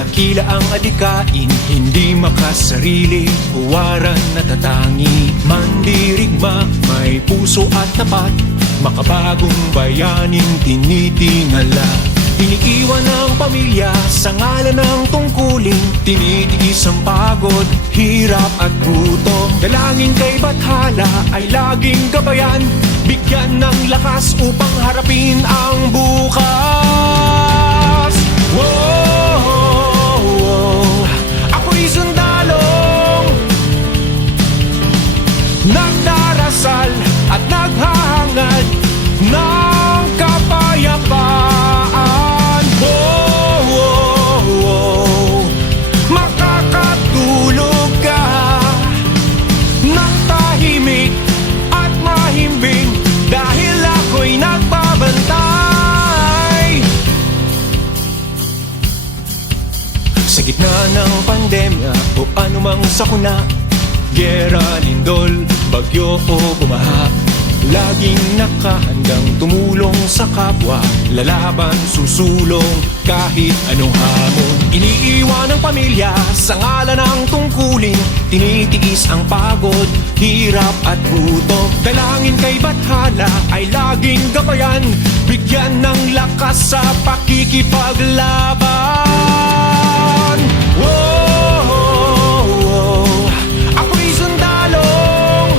Dakila ang adikain, hindi makasarili, huwaran natatangi. Mandirigma, may puso at tapat, makabagong bayaning tinitingala. Iniiwan ang pamilya sa ngalan ng tungkulin, tinitiis ang pagod, hirap at gutom. Dalangin kay Bathala ay laging gabayan, bigyan ng lakas upang harapin ang bukas. Whoa, ako'y sundalong nagdarasal at naghahangad ng kapayapaan. Whoa, makakatulog ka ng tahimik at mahimbing dahil ako'y nagbabantay. Sa gitna ng pandemya o anumang sakuna, giyera, lindol, bagyo o bumaha, laging nakahandang tumulong sa kapwa, lalaban, susulong kahit anong hamon. Iniiwan ang pamilya sa ngalan ng tungkulin, tinitiis ang pagod, hirap at gutom. Dalangin kay Bathala ay laging gabayan, bigyan ng lakas sa pakikipaglaban. Whoa, ako'y sundalong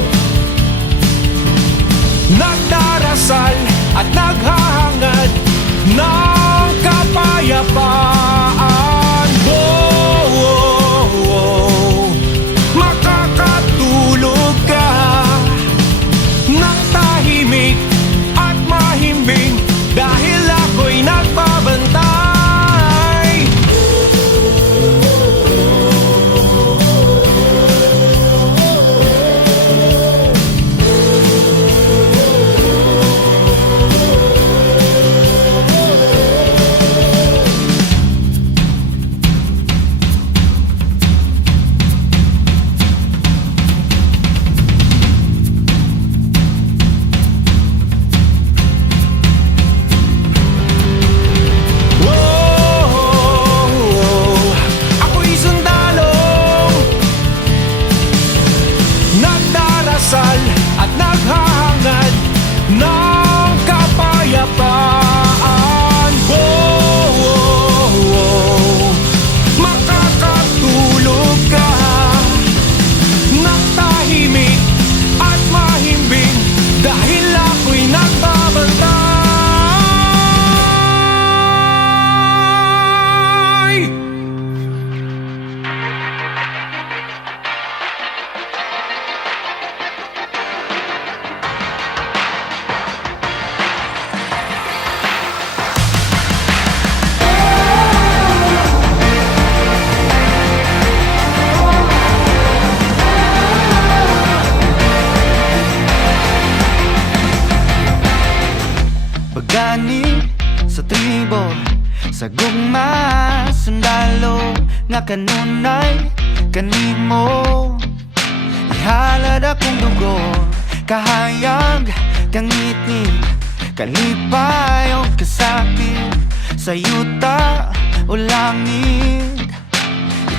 nagdarasal at naghahangad ng kapayapaan. Whoa, makakatulog ka ng tahimik at mahimbing dahil ako'y nagbabantay. At naghahangad ng kapayapaan. Whoa, makakatulog ka ng tahimik at mahimbing dahil ako'y nagbabantay. Pagani sa tribo, sa gugma, sundalo nga kanunay kanimo. Ihalad akong dugo, kahayag, kangitid, kalipay o kasakit, sa yuta o langit.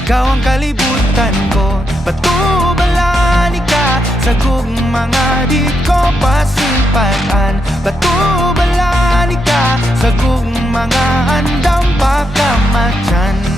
Ikaw ang kalibutan ko, patubalan ka sa gugmanga di ko pasimpatan. Patubalan ka sa gugmanga andam pakamatyan.